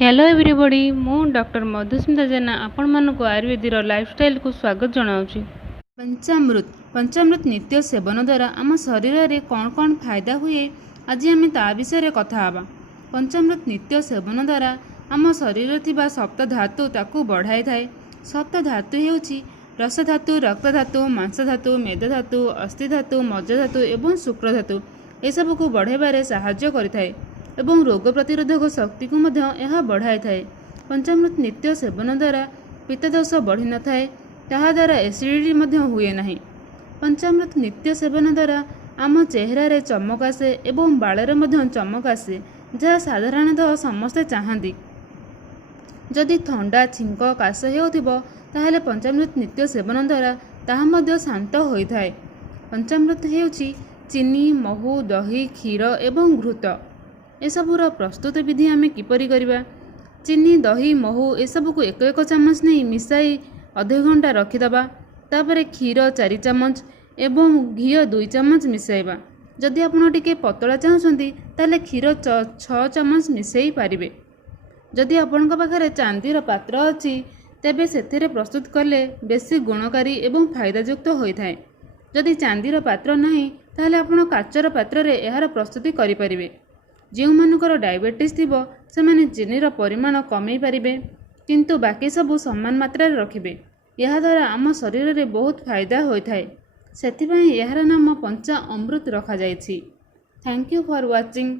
Hello everybody मु doctor Madhusmita जेना आपण मानक आयुर्वेद लाइफस्टाइल को स्वागत जनाऊँ। पंचामृत नित्य सेवन द्वारा आम शरीर में कौन कौन फायदा हुए आज आम ता विषय कथा हाँ। पंचामृत नित्य सेवन द्वारा आम शरीर थिबा सप्त धातु ताकू बढ़ाई थाए। सप्त धातु हेउची रस धातु, रक्त धातु, मांस धातु, मेद धातु, अस्थि धातु, मज्ज धातु एवं शुक्र धातु एसबू को बढ़ाइबारे साहाय्य करिथाए एवं रोग प्रतिरोधक शक्ति को मध्य यह बढ़ाई थाए। पंचामृत नित्य सेवन द्वारा पित्तदोष बढ़ी न थाए, ताहा द्वारा एसिडिटी मध्य हुए नहीं। पंचामृत नित्य सेवन द्वारा आम चेहरा चमक आसे एवं बाଳରେ मध्य चमक आसे, जहाँ साधारणतः समस्ते चाहती। जदि थंडा छिंक काश हेउथिबो ताहले पंचामृत नित्य सेवन द्वारा ताहा मध्य शांत होइथाए। पंचामृत हेउची चीनी, महू, दही, क्षीर एवं घृत एसबूर प्रस्तुत विधि आम किपरि करिबा। चीनी, दही, महू एसबू को एक एक चामच नहीं मिसाई अधे घंटा रखिदबा। तापर क्षीर 4 चामच एवं घी 2 चामच मिसाइबा। जदि आपण टिके पतला चाहछंती ताले क्षीर 6 चामच मिसाई पारिबे। जदि आपणक पाखरे चांदीर पात्र अछि तेबे सेथिरे प्रस्तुत कले बेसी गुणकारी एवं फायदायुक्त होइथाए। जदि चांदीर पात्र नाही ताहले आपण काचर पात्र रे एहार प्रस्तुति करि परिबे। जो मानकर डायबिटीज थिबो सेमाने चीनीर परिमाण कमई पारिबे, किंतु बाकी सबू समान मात्रा रखिबे। यह द्वारा आम शरीर में बहुत फायदा होइथाए। सेथिपाई यार नाम पंचाअमृत रखा जायछि। Thank you for watching.